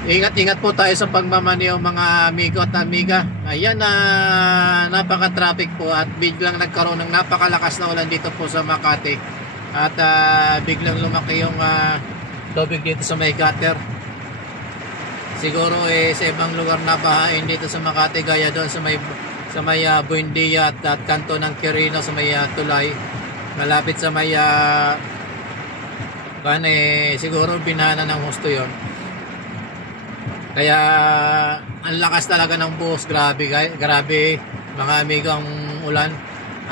Ingat-ingat po tayo sa pagmamaneho mga amigo at amiga. Ayan na, napaka-traffic po at biglang nagkaroon ng napakalakas na ulan dito po sa Makati. At biglang lumaki yung tubig dito sa may gutter. Siguro sa ibang lugar na bahain dito sa Makati gaya doon sa may Buendia at kanto ng Quirino sa may tulay. Malapit sa may siguro binana ng husto yon. Kaya ang lakas talaga ng buhos, grabe mga amigo ang ulan.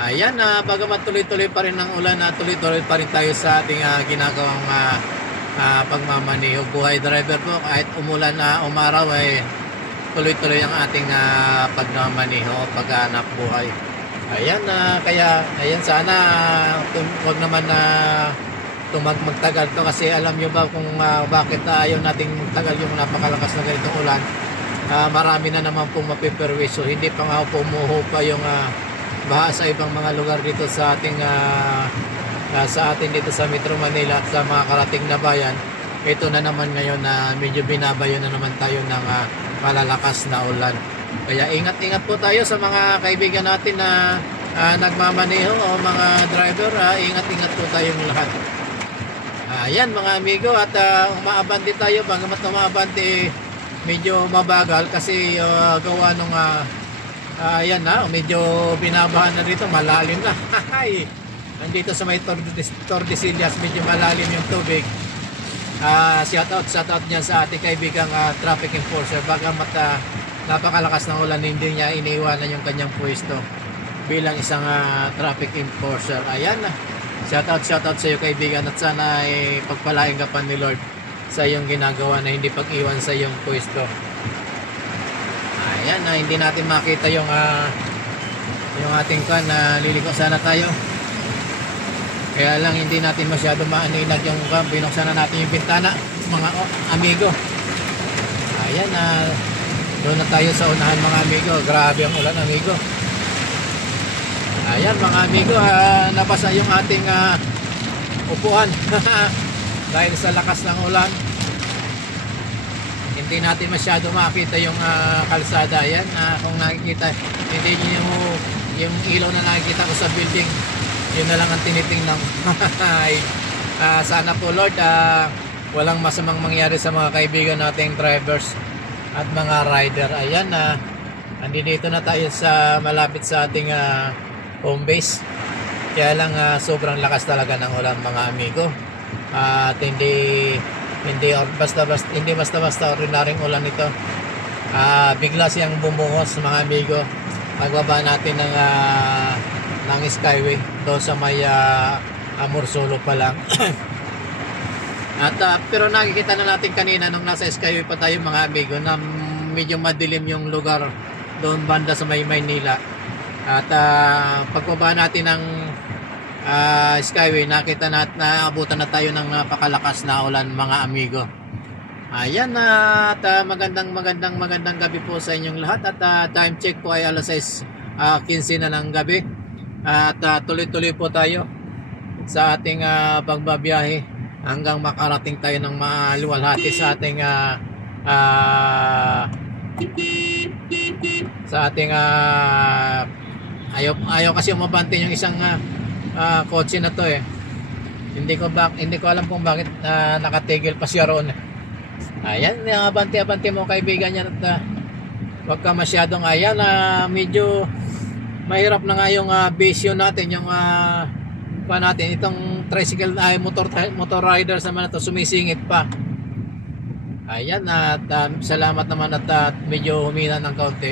Ayan na, bagamat tuloy-tuloy pa rin ang ulan, tuloy-tuloy pa rin tayo sa ating ginagawang pagmamaneho. Buhay driver po, kahit umulan na umaraw tuloy-tuloy ang ating pagmamaneho, paghanap buhay. Ayan na, kaya ayan sana wag naman na magtagal to kasi alam nyo ba kung bakit ayaw nating tagal yung napakalakas na ganitong ulan. Marami na naman pong mapiperwisyo, hindi pa nga pumuho pa yung baha sa ibang mga lugar dito sa ating sa atin dito sa Metro Manila at sa mga karating na bayan. Ito na naman ngayon na medyo binabayo na naman tayo ng malalakas na ulan. Kaya ingat-ingat po tayo sa mga kaibigan natin na nagmamaneho o mga driver. Ingat-ingat po tayong lahat. Ayan mga amigo, at umaabante tayo. Bagamat umaabante medyo mabagal kasi gawa nung ayan na, medyo binabahan na rito, malalim na. Nandito sa may Tordesillas, medyo malalim yung tubig. Shout out niyan sa ating kaibigang traffic enforcer. Bagamat napakalakas ng ulan, hindi niya iniiwanan yung kanyang pwesto bilang isang traffic enforcer. Ayan na. Shout out sa iyo kaibigan, at sana pagpalain ka pa ni Lord sa iyong ginagawa na hindi pag-iwan sa iyong pwesto. Ayan na, hindi natin makita yung ating liliko sana tayo. Kaya lang hindi natin masyado maaninag yung binuksan na natin yung bintana mga amigo. Ayan na, doon na tayo sa unahan mga amigo. Grabe ang ulan amigo. Ayan mga amigo, nabasa yung ating upuan dahil sa lakas ng ulan. Hindi natin masyado makita yung kalsada. Ayan, kung nakikita, hindi nyo yung ilaw na nakikita ko sa building, yun na lang ang tinitingnan. Sana po Lord, walang masamang mangyari sa mga kaibigan nating drivers at mga rider. Ayan, andito na tayo sa malapit sa ating home base. Kaya lang sobrang lakas talaga ng ulan mga amigo. At hindi basta ordinaryong ulan ito. Bigla siyang bumuhos mga amigo. Pagbaba natin ng skyway doon sa may Amorsolo pa lang. At pero nakikita na natin kanina nung nasa skyway pa tayo mga amigo na medyo madilim yung lugar doon banda sa may Maynila. At pagbaba natin ng skyway, nakita naabutan na tayo ng napakalakas na ulan mga amigo. Ayan na, at magandang gabi po sa inyong lahat. At time check po ay alas 6:15 na ng gabi. At tuloy-tuloy po tayo sa ating pagbabiyahe hanggang makarating tayo ng maluwalhati sa ating ayaw kasi umabante yung isang kotse na to hindi ko alam kung bakit nakatigil pa siya roon. Ayan, abante mo kaibigan yan, at wag ka masyadong medyo mahirap na nga yung bisyo natin, yung natin itong tricycle motor riders naman na to, sumisingit pa. Ayan, at salamat naman at medyo humina ng kaunti.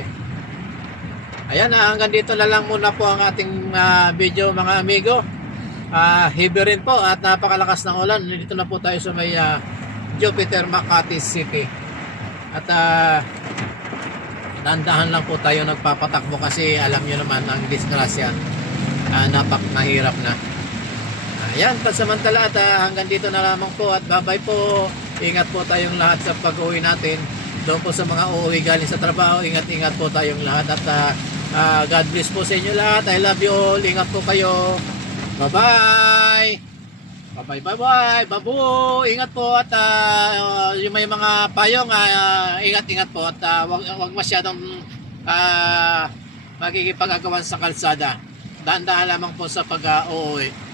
Ayan, hanggang dito na lang muna po ang ating video mga amigo. Heavy rin po at napakalakas ng ulan. Dito na po tayo sa may Jupiter, Makati City. At dahan-dahan lang po tayo nagpapatakbo kasi alam nyo naman ang disgrasya. Napakahirap na. Ayan, pansamantala at hanggang dito na lamang po at bye-bye po. Ingat po tayong lahat sa pag-uwi natin. Doon po sa mga uuwi galing sa trabaho, ingat-ingat po tayong lahat at God bless po sa inyo lahat. I love you all. Ingat po kayo. Bye-bye. Bye bye bye. Babu, ingat po at yung may mga payong ingat-ingat po at wag masyadong makikipag-agawan sa kalsada. Dahan-dahan lamang po sa pag-uuwi.